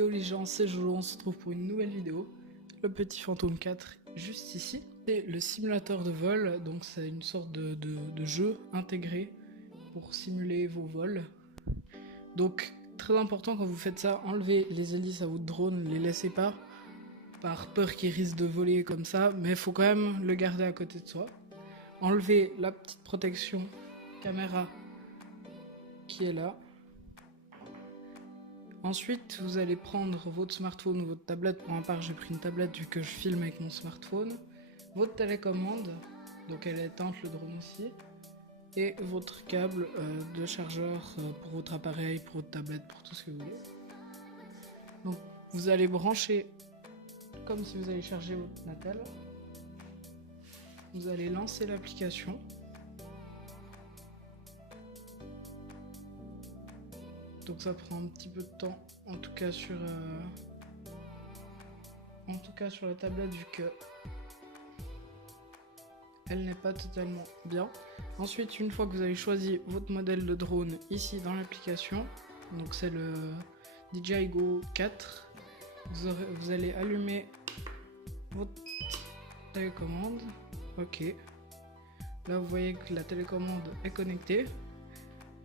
Yo les gens, c'est Jojo, on se retrouve pour une nouvelle vidéo. Le petit fantôme 4, juste ici. C'est le simulateur de vol, donc c'est une sorte de jeu intégré pour simuler vos vols. Donc très important quand vous faites ça, enlevez les hélices à votre drone, les laissez pas, par peur qu'il risque de voler comme ça, mais il faut quand même le garder à côté de soi. Enlevez la petite protection caméra qui est là. Ensuite, vous allez prendre votre smartphone ou votre tablette. Pour ma part, j'ai pris une tablette vu que je filme avec mon smartphone. Votre télécommande, donc elle est éteinte, le drone aussi. Et votre câble de chargeur pour votre appareil, pour votre tablette, pour tout ce que vous voulez. Donc, vous allez brancher comme si vous allez charger votre Natel. Vous allez lancer l'application. Donc ça prend un petit peu de temps, en tout cas sur la tablette vu que elle n'est pas totalement bien. Ensuite, une fois que vous avez choisi votre modèle de drone ici dans l'application, donc c'est le DJI Go 4, vous allez allumer votre télécommande. Ok. Là vous voyez que la télécommande est connectée.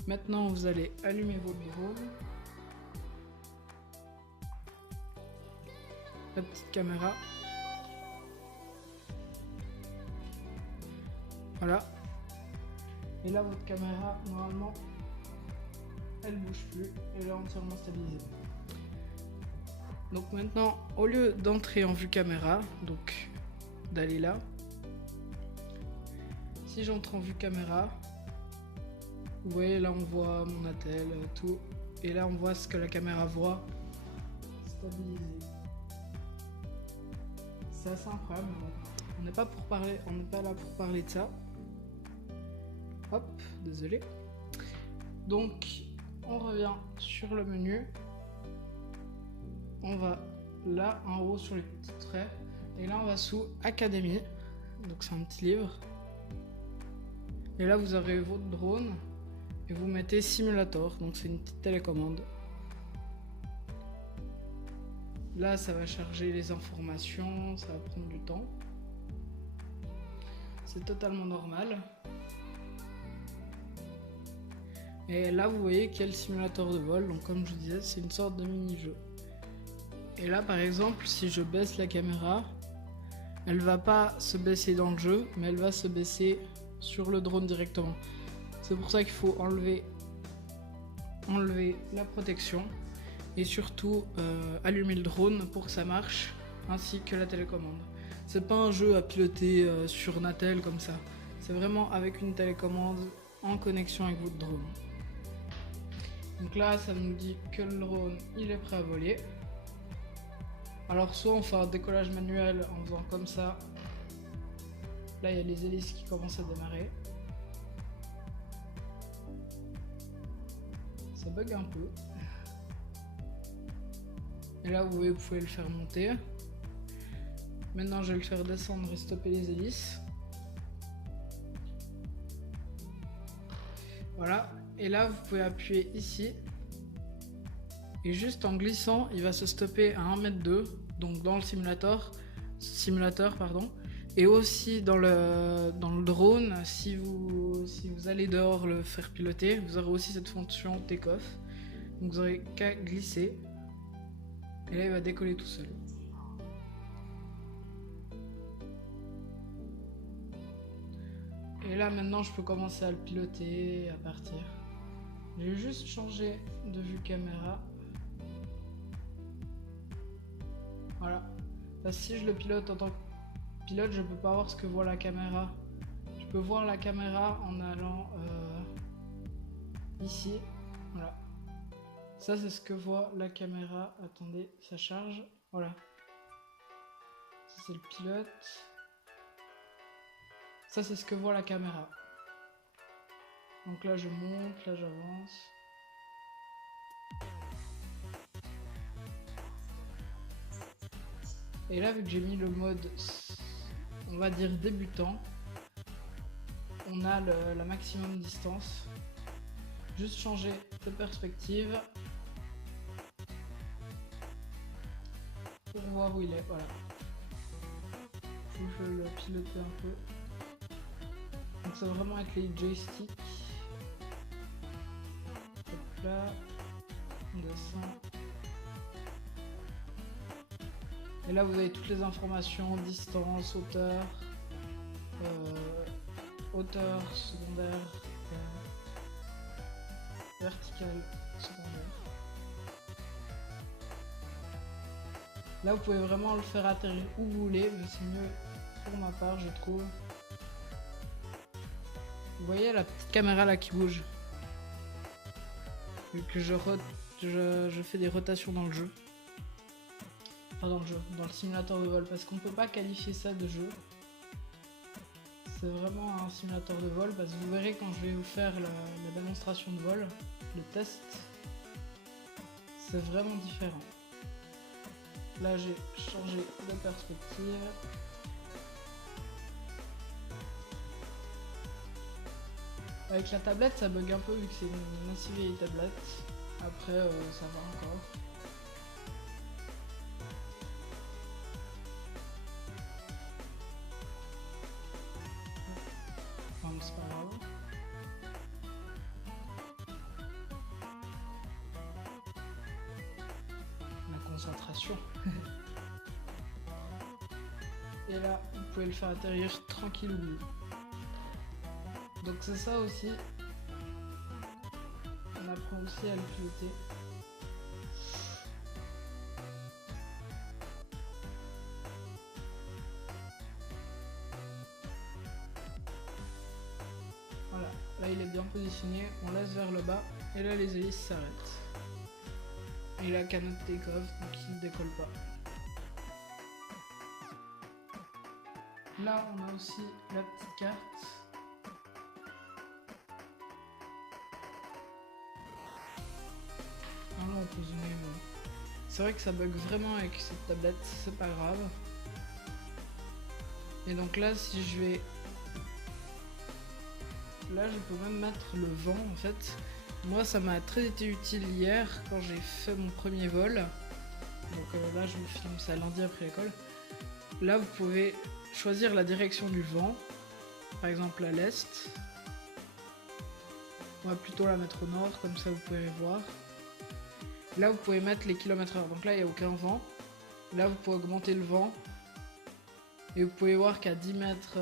Maintenant, vous allez allumer votre drone. La petite caméra. Voilà. Et là, votre caméra, normalement, elle bouge plus. Elle est entièrement stabilisée. Donc maintenant, au lieu d'entrer en vue caméra, donc d'aller là, si j'entre en vue caméra, vous voyez là on voit mon Natel, tout, et là on voit ce que la caméra voit, stabilisé. C'est assez incroyable. On n'est pas là pour parler de ça. Hop, désolé. Donc on revient sur le menu. On va là en haut sur les petits traits, et là on va sous Académie. Donc c'est un petit livre. Et là vous avez votre drone. Et vous mettez Simulator, donc c'est une petite télécommande. Là, ça va charger les informations, ça va prendre du temps. C'est totalement normal. Et là, vous voyez qu'il y a le simulateur de vol, donc comme je vous disais, c'est une sorte de mini-jeu. Et là, par exemple, si je baisse la caméra, elle va pas se baisser dans le jeu, mais elle va se baisser sur le drone directement. C'est pour ça qu'il faut enlever la protection et surtout allumer le drone pour que ça marche, ainsi que la télécommande. C'est pas un jeu à piloter sur Natel comme ça. C'est vraiment avec une télécommande en connexion avec votre drone. Donc là, ça nous dit que le drone il est prêt à voler. Alors soit on fait un décollage manuel en faisant comme ça. Là, il y a les hélices qui commencent à démarrer. Ça bug un peu. Et là vous pouvez le faire monter. Maintenant je vais le faire descendre et stopper les hélices. Voilà. Et là vous pouvez appuyer ici. Et juste en glissant, il va se stopper à 1,2 m, donc dans le simulateur pardon. Et aussi dans le drone, si vous allez dehors le faire piloter, vous aurez aussi cette fonction take-off. Donc vous aurez qu'à glisser. Et là il va décoller tout seul. Et là maintenant je peux commencer à le piloter, à partir. Je vais juste changer de vue caméra. Voilà. Parce que si je le pilote en tant que pilote, je peux pas voir ce que voit la caméra. Je peux voir la caméra en allant ici. Voilà. Ça c'est ce que voit la caméra. Attendez, ça charge. Voilà. Ça c'est le pilote. Ça c'est ce que voit la caméra. Donc là je monte, là j'avance. Et là vu que j'ai mis le mode, on va dire débutant, on a la maximum distance. Juste changer de perspective. pour voir où il est, voilà. Je vais le piloter un peu. Donc c'est vraiment avec les joysticks. Hop là, on descend. Et là vous avez toutes les informations, distance, hauteur, hauteur secondaire, verticale secondaire. Là vous pouvez vraiment le faire atterrir où vous voulez, mais c'est mieux pour ma part je trouve. Vous voyez la petite caméra là qui bouge. Vu que je fais des rotations dans le jeu. Enfin dans le jeu, dans le simulateur de vol, parce qu'on peut pas qualifier ça de jeu. C'est vraiment un simulateur de vol, parce que vous verrez quand je vais vous faire la démonstration de vol, le test, c'est vraiment différent. Là j'ai changé de perspective. Avec la tablette ça bug un peu vu que c'est une assez vieille tablette. Après ça va encore. Enfin, c'est pas grave. La concentration. Et là vous pouvez le faire atterrir tranquillou. Donc c'est ça aussi. On apprend aussi à le piloter. Voilà, là il est bien positionné, on laisse vers le bas et là les hélices s'arrêtent. Et la canot de take-off, donc il ne décolle pas. Là on a aussi la petite carte. Là on peut zoomer. Bon. C'est vrai que ça bug vraiment avec cette tablette, c'est pas grave. Et donc là si je vais... Là je peux même mettre le vent en fait. Moi ça m'a très été utile hier quand j'ai fait mon premier vol. Donc là je vous filme ça lundi après l'école. Là vous pouvez choisir la direction du vent. Par exemple à l'est. On va plutôt la mettre au nord, comme ça vous pouvez voir. Là vous pouvez mettre les km/h, donc là il n'y a aucun vent. Là vous pouvez augmenter le vent. Et vous pouvez voir qu'à 10 mètres...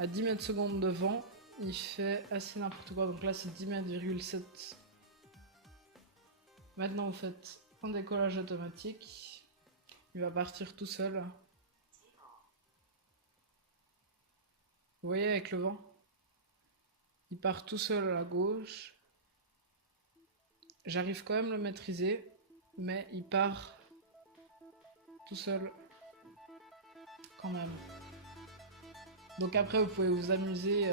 à 10 mètres secondes de vent, il fait assez n'importe quoi. Donc là c'est 10 mètres,7. Maintenant vous faites un décollage automatique. Il va partir tout seul. Vous voyez avec le vent? Il part tout seul à la gauche. J'arrive quand même à le maîtriser, mais il part tout seul quand même. Donc après vous pouvez vous amuser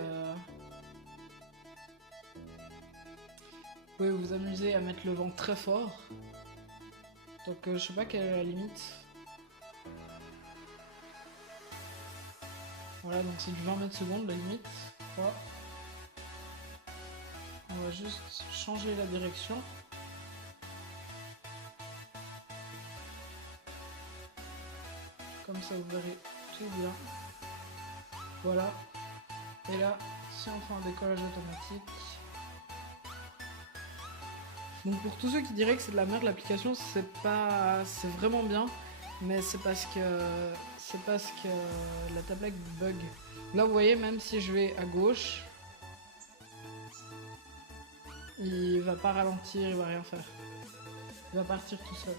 à mettre le vent très fort. Donc je sais pas quelle est la limite. Voilà, donc c'est du 20 mètres secondes la limite. Voilà. On va juste changer la direction. Comme ça vous verrez tout bien. Voilà. Et là, si on fait un décollage automatique. Donc pour tous ceux qui diraient que c'est de la merde l'application, c'est vraiment bien, mais c'est parce que la tablette bug. Là vous voyez, même si je vais à gauche, il va pas ralentir, il va rien faire. Il va partir tout seul.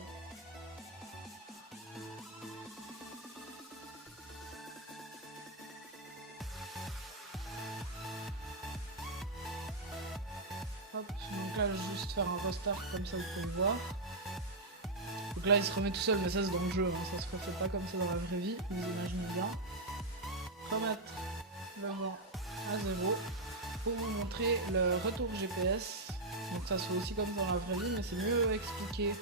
Hop, donc là je vais juste faire un restart comme ça vous pouvez voir. Donc là il se remet tout seul, mais ça c'est dans le jeu, hein. Ça se refait pas comme ça dans la vraie vie, vous imaginez bien. Remettre le vent à 0 pour vous montrer le retour GPS. Donc ça se fait aussi comme dans la vraie vie, mais c'est mieux expliqué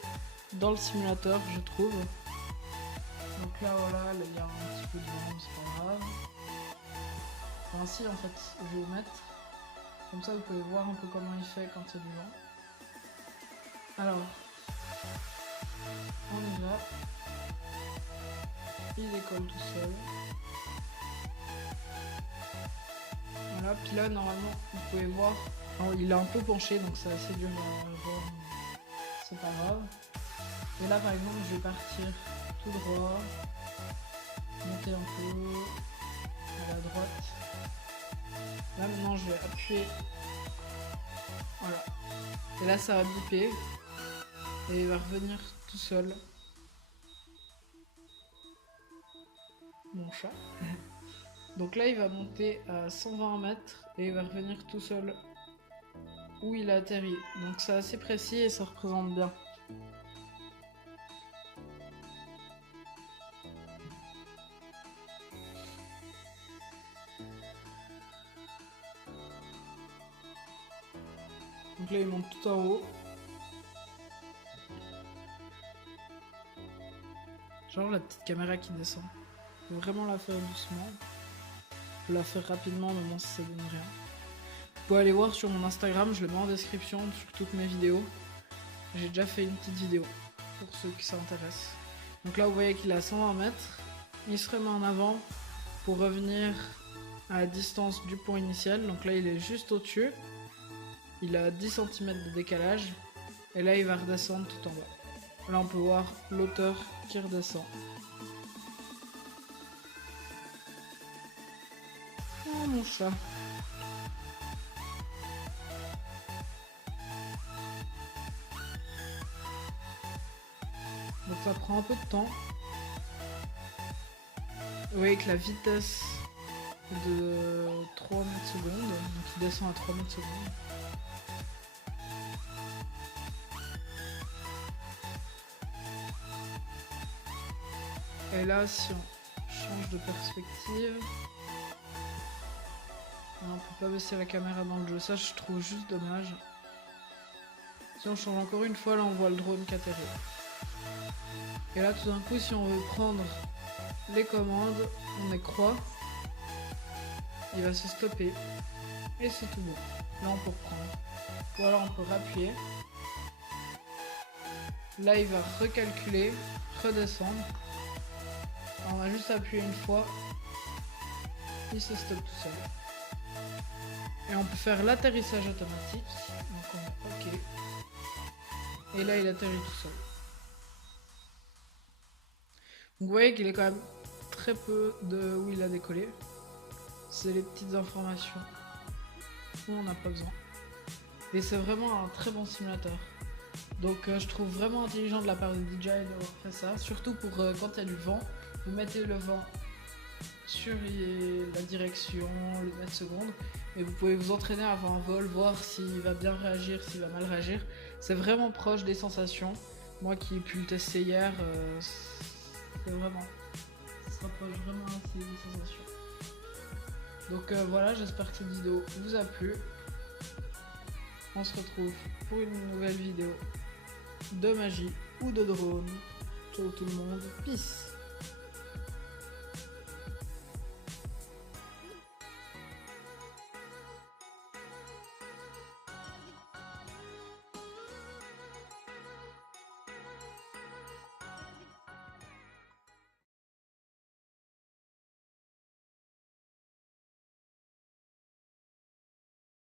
dans le simulateur je trouve. Donc là voilà, il y a un petit peu de vent, c'est pas grave. Enfin si en fait, je vais vous mettre. Comme ça vous pouvez voir un peu comment il fait quand il y a du vent. Alors, on y va. il décolle tout seul. Voilà, puis là normalement vous pouvez voir, alors, il est un peu penché donc c'est assez dur à voir, c'est pas grave. Et là par exemple je vais partir tout droit, monter un peu à la droite. Là maintenant je vais appuyer, voilà. Et là ça va biper et il va revenir tout seul. Mon chat. Donc là il va monter à 120 mètres et il va revenir tout seul où il a atterri. Donc c'est assez précis et ça représente bien. Donc là il monte tout en haut. Genre la petite caméra qui descend. Faut vraiment la faire doucement. Faut la faire rapidement, mais bon si ça donne rien. Vous pouvez aller voir sur mon Instagram, je le mets en description sur toutes mes vidéos. J'ai déjà fait une petite vidéo pour ceux qui s'intéressent. Donc là vous voyez qu'il est à 120 mètres. Il se remet en avant pour revenir à la distance du point initial. Donc là il est juste au-dessus. Il a 10 cm de décalage. Et là il va redescendre tout en bas. Là on peut voir l'auteur qui redescend. Oh mon chat. Donc ça prend un peu de temps. Vous voyez que la vitesse de 3 mètres secondes, donc il descend à 3 mètres secondes. Et là si on change de perspective, on peut pas baisser la caméra dans le jeu, ça je trouve juste dommage. Si on change encore une fois, là on voit le drone qui atterrit. Et là tout d'un coup si on veut prendre les commandes, on met croix, il va se stopper et c'est tout bon. Là on peut reprendre, ou alors on peut rappuyer. Là il va recalculer, redescendre. On va juste appuyer une fois, il se stoppe tout seul. Et on peut faire l'atterrissage automatique, donc on met OK. Et là il atterrit tout seul. Donc vous voyez qu'il est quand même très peu de où il a décollé. C'est les petites informations où on n'a pas besoin. Et c'est vraiment un très bon simulateur. Donc je trouve vraiment intelligent de la part de DJI d'avoir fait ça. Surtout pour quand il y a du vent. Vous mettez le vent sur la direction, le mètre seconde. Et vous pouvez vous entraîner avant un vol, voir s'il va bien réagir, s'il va mal réagir. C'est vraiment proche des sensations. Moi qui ai pu le tester hier, c'est vraiment... ça se rapproche vraiment assez des sensations. Donc voilà, j'espère que cette vidéo vous a plu. On se retrouve pour une nouvelle vidéo de magie ou de drone. Ciao tout le monde, peace.